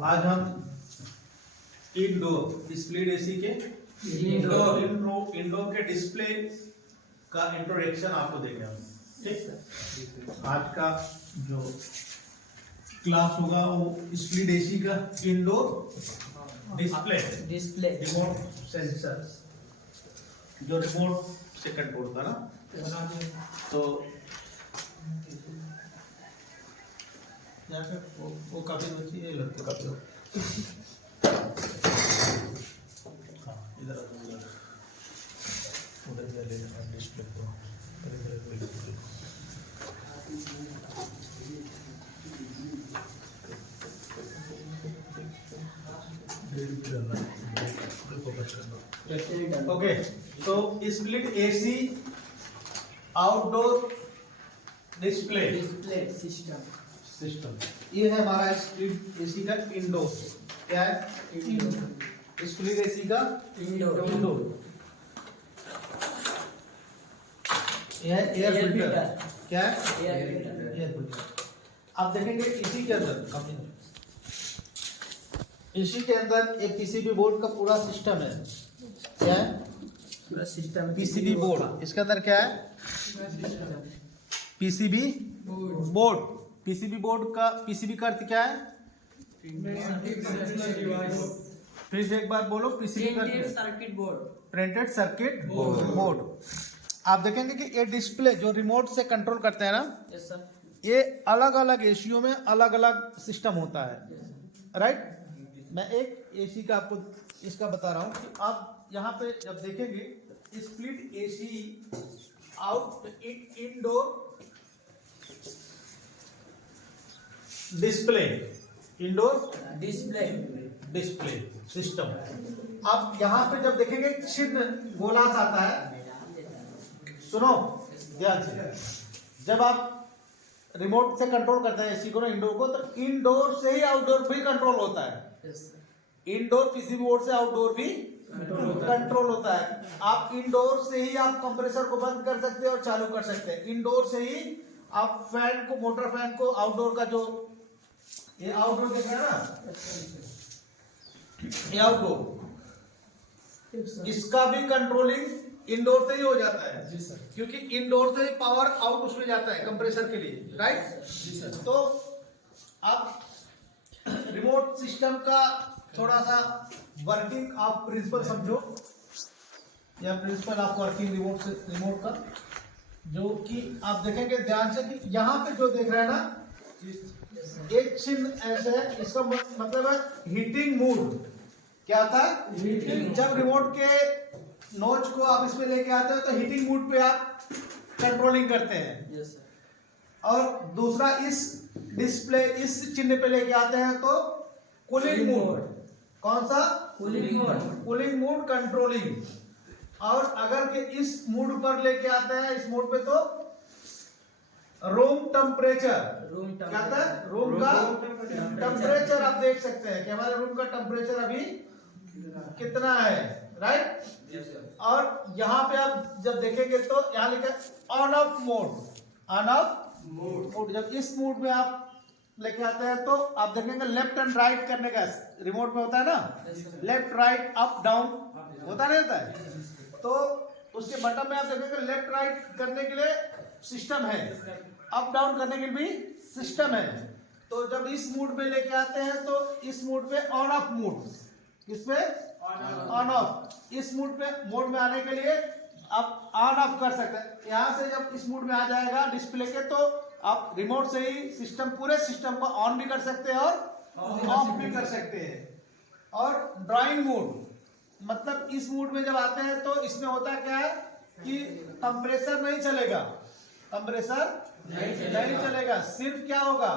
आज हम indoor split AC के इंडोर के डिस्प्ले का इंट्रोडक्शन आपको देंगे हम। ठीक, आज का जो क्लास होगा वो स्प्लिट एसी का इंडोर डिस्प्ले रिमोट सेंसर जो रिमोट से कंट्रोल का ना। तो वो काफी बच्ची ये लड़के काफी इधर उधर ले डिस्प्ले को ओके। तो split AC outdoor display system ये है हमारा स्प्लिट एसी का इंडोर। क्या है? स्प्लिट एसी का इंडोर। यह एयर फिल्टर। क्या है? Air filter. आप देखेंगे इसी के अंदर इसी के अंदर एक पीसीबी बोर्ड का पूरा सिस्टम है। क्या है? पूरा सिस्टम पीसीबी बोर्ड। इसके अंदर क्या है? PCB board. पीसीबी बोर्ड का पीसीबी का अर्थ क्या है? फिर से एक बार बोलो। पीसीबी का circuit board. Printed circuit board. आप देखेंगे कि ये डिस्प्ले जो रिमोट से कंट्रोल करते हैं ना, yes, sir. ये अलग अलग एसीओ में अलग अलग सिस्टम होता है। yes, right. मैं एक एसी का आपको इसका बता रहा हूँ कि आप यहाँ पे जब देखेंगे split AC out indoor display indoor display system. आप यहाँ पे जब देखेंगे चिन्ह गोला सा आता है। सुनो ध्यान से, जब आप रिमोट से कंट्रोल करते हैं एसी को ना इंडोर को, तो इंडोर से ही आउटडोर भी कंट्रोल होता है। इंडोर पीसीबी बोर्ड से आउटडोर भी कंट्रोल होता है। आप इंडोर से ही आप कंप्रेसर को बंद कर सकते हैं और चालू कर सकते हैं। इंडोर से ही आप फैन को, मोटर फैन को, आउटडोर का जो ये आउटडोर देख रहे हैं ना, ये आउटडोर, इसका भी कंट्रोलिंग इंडोर से ही हो जाता है। जी सर। क्योंकि इंडोर से ही पावर आउट उसमें जाता है कंप्रेसर के लिए। राइट। जी सर। तो आप रिमोट सिस्टम का थोड़ा सा वर्किंग आप प्रिंसिपल समझो, या प्रिंसिपल आप वर्किंग रिमोट का, जो कि आप देखेंगे ध्यान से कि यहाँ पे जो देख रहे हैं ना, एक चिन्ह ऐसे है, इसका मतलब है हीटिंग मूड। क्या था? हीटिंग। जब रिमोट के नोच को आप इसमें लेके आते हैं तो हीटिंग मूड पे आप कंट्रोलिंग करते हैं। yes, और दूसरा इस डिस्प्ले इस चिन्ह पे लेके आते हैं तो कूलिंग मूड। कौन सा? Cooling mood controlling. और अगर के इस मूड पर लेके आते हैं, इस मूड पे, तो रूम टेम्परेचर। क्या था? रूम का टेम्परेचर आप देख सकते हैं कि हमारे रूम का टेम्परेचर अभी कितना है। राइट। और यहाँ पे आप जब देखेंगे तो यहाँ लिखा है on off mode. On off mode. जब इस मोड में आप लेके आते हैं तो आप देखेंगे लेफ्ट एंड राइट करने का रिमोट में होता है ना, लेफ्ट राइट अप डाउन होता नहीं होता है। तो उसके बटन में आप देखेंगे लेफ्ट राइट करने के लिए सिस्टम है, अप डाउन करने के लिए भी सिस्टम है। तो जब इस मूड में लेके आते हैं तो इस मूड में ऑन ऑफ मूड, इसमें ऑन ऑफ। इस मूड में आने के लिए आप ऑन ऑफ कर सकते हैं। यहाँ से जब इस मूड में आ जाएगा डिस्प्ले के, तो आप रिमोट से ही सिस्टम, पूरे सिस्टम को ऑन भी कर सकते हैं और ऑफ भी कर सकते हैं। और ड्राइंग मूड, मतलब इस मूड में जब आते हैं तो इसमें होता क्या है कि कंप्रेसर नहीं चलेगा, कंप्रेसर नहीं चलेगा। सिर्फ क्या होगा?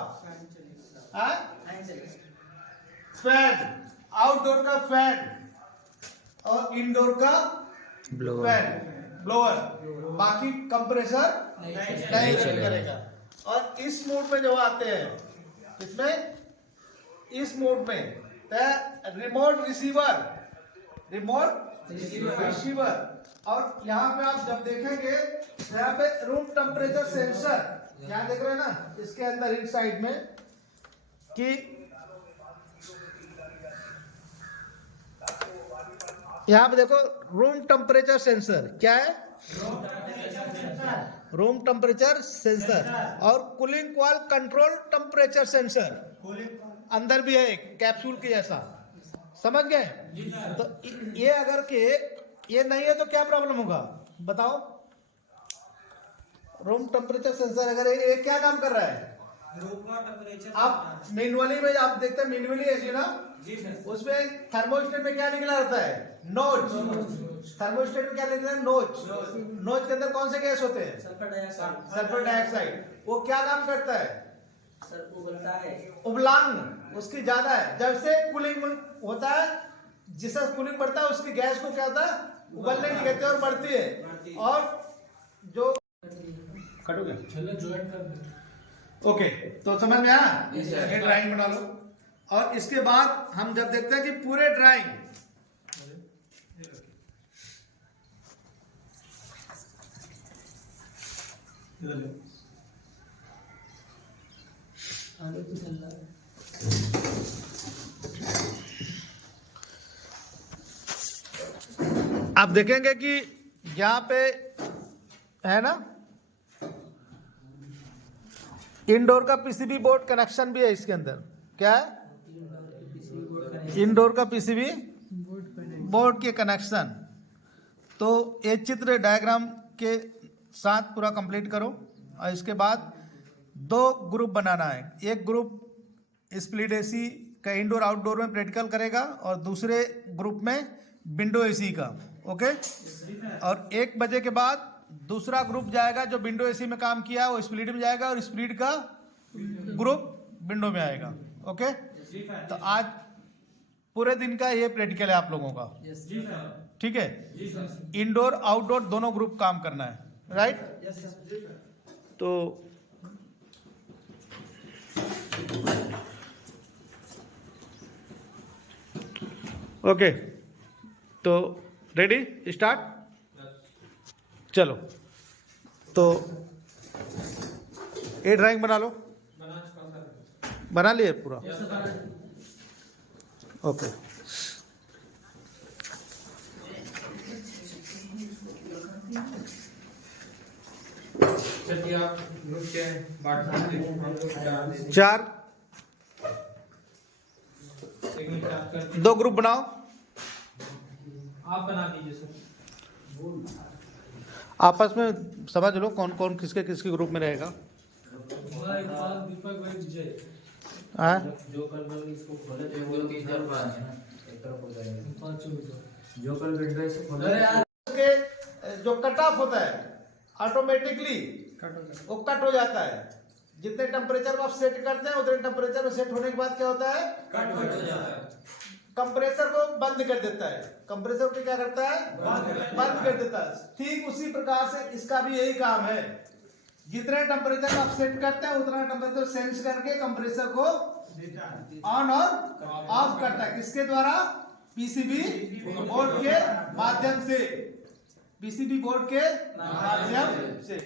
फैन, आउटडोर का फैन और इंडोर का ब्लोअर, बाकी कंप्रेसर नहीं करेगा। और इस मोड में जो आते हैं, इसमें इस मोड में रिमोट रिसीवर। और यहाँ पे आप जब देखेंगे, यहाँ पे रूम टेम्परेचर सेंसर यहाँ देख रहे हैं ना, इसके अंदर इनसाइड में कि यहाँ पे देखो रूम टेम्परेचर सेंसर क्या है, रूम टेम्परेचर सेंसर, और cooling coil control temperature sensor अंदर भी है एक कैप्सूल के जैसा, समझ गए। तो ये अगर के ये नहीं है तो क्या प्रॉब्लम होगा बताओ। रूम टेम्परेचर सेंसर अगर ये क्या काम कर रहा है, आप मैनुअली में आप देखते हैं, मैनुअली ऐसी ना, उसमें थर्मोस्टेट में क्या निकला रहता है, नोच। थर्मोस्टेट में क्या निकला है, नोच। नोच के अंदर कौन से गैस होते हैं, सल्फर डाइऑक्साइड। वो क्या काम करता है, उबलांग उसकी ज्यादा है, जब से कूलिंग होता है, जिससे कूलिंग बढ़ता है उसकी गैस को क्या होता है, उबलने की कहते हैं और बढ़ती है। और जो कटो गया ओके, तो समझ में आया, ये ड्राइंग बना लो। और इसके बाद हम जब देखते हैं कि पूरे ड्राइंग आप देखेंगे कि यहां पे है ना, इंडोर का पीसीबी बोर्ड कनेक्शन भी है इसके अंदर। क्या है, इंडोर का पीसीबी बोर्ड के कनेक्शन। तो ये चित्र डायग्राम के साथ पूरा कंप्लीट करो। और इसके बाद 2 ग्रुप बनाना है, एक ग्रुप स्प्लिट एसी का इंडोर आउटडोर में प्रैक्टिकल करेगा और दूसरे ग्रुप में विंडो एसी का। ओके, और 1 बजे के बाद दूसरा ग्रुप जाएगा जो विंडो एसी में काम किया, वो स्प्लिट में जाएगा और स्प्लिट का ग्रुप विंडो में आएगा। ओके, तो आज पूरे दिन का ये प्रैक्टिकल है आप लोगों का, ठीक है। इंडोर आउटडोर दोनों ग्रुप काम करना है, राइट। तो ओके, तो रेडी स्टार्ट, चलो। तो ये ड्राइंग बना लो, बना लिए पूरा, ओके। चलिए आप ग्रुप के बांट दीजिए। 4 2 ग्रुप बनाओ, आप बना लीजिए सर। आपस में समझ लो कौन कौन किसके किसके ग्रुप में रहेगा। दीपक भाई विजय, हाँ, जो कल इसको खोले थे वो 3-4 बार है ना, एक तरफ हो जाएगा। जो कल विंडो से खोले के जो कट ऑफ होता है ऑटोमेटिकली वो कट हो जाता है। जितने टेम्परेचर को आप सेट करते हैं उतने टेम्परेचर में सेट होने के बाद क्या होता है, कट हो जाता है। कंप्रेसर को बंद कर देता है। कंप्रेसर को क्या करता है, बंद कर देता है। ठीक उसी प्रकार से इसका भी यही काम है, जितने टेम्परेचर आप सेट करते हैं उतना टेम्परेचर सेंस करके कंप्रेसर को ऑन और ऑफ करता है। किसके द्वारा, पीसीबी बोर्ड के माध्यम से, पीसीबी बोर्ड के माध्यम से।